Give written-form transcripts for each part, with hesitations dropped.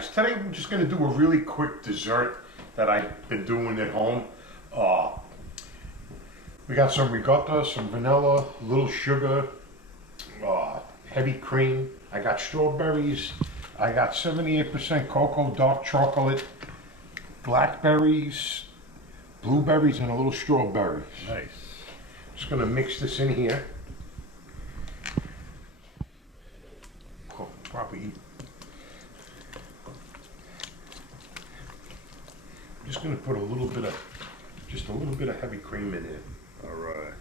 guys, today we're just going to do a really quick dessert that I've been doing at home. We got some ricotta, some vanilla, a little sugar, heavy cream. I got strawberries. I got 78% cocoa, dark chocolate, blackberries, blueberries, and a little strawberries. Nice. Just going to mix this in here. Probably. I'm just going to put a little bit of heavy cream in it. All right.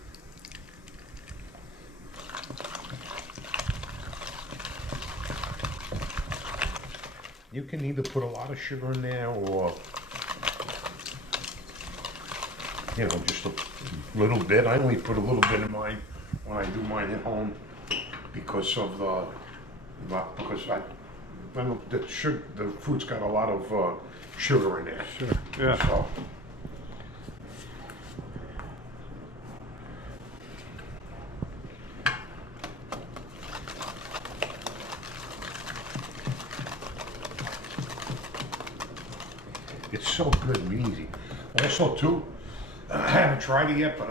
You can either put a lot of sugar in there or, you know, just a little bit. I only put a little bit in mine when I do mine at home because of the fruit's got a lot of sugar in there. Sure. Yeah. So. It's so good and easy. Also, too, I haven't tried it yet, but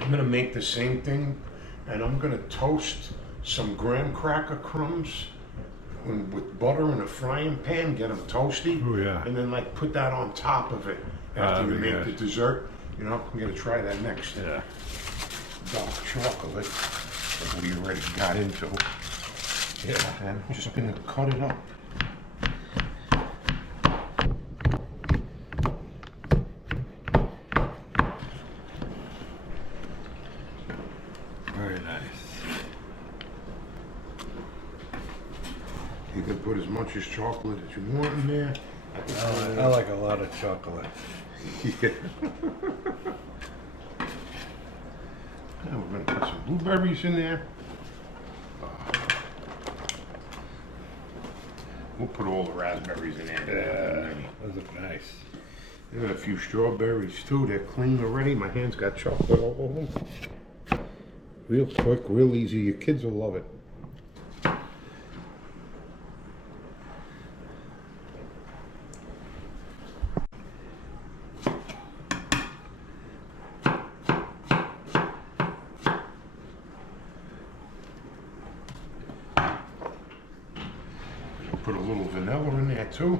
I'm gonna make the same thing, and I'm gonna toast some graham cracker crumbs with butter in a frying pan, get them toasty, Oh, yeah. and then like put that on top of it after you make the dessert. You know, I'm gonna try that next. Yeah. Dark chocolate that we already got into. Yeah, and I'm just gonna cut it up. Very nice. You can put as much as chocolate as you want in there. I like a lot of chocolate. Yeah. Now we're going to put some blueberries in there. We'll put all the raspberries in there. Yeah, those look nice. And a few strawberries too. They're clean already. My hands got chocolate all over them. Real quick, real easy. Your kids will love it. Put a little vanilla in there too.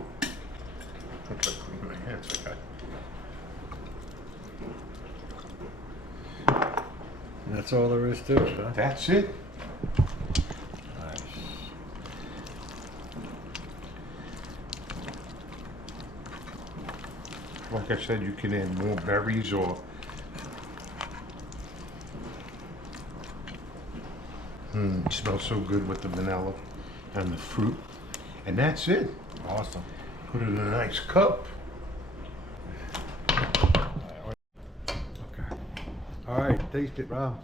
My hands, okay. And that's all there is to it, huh? That's it. Nice. Like I said, you can add more berries or it smells so good with the vanilla and the fruit. And that's it. Awesome. Put it in a nice cup. Okay. All right, taste it, Rob.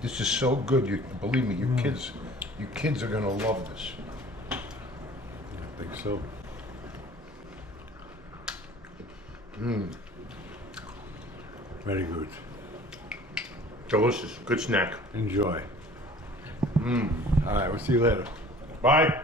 This is so good. You believe me, your kids are gonna love this. I think so. Very good. Delicious. Good snack. Enjoy. All right, we'll see you later. Bye.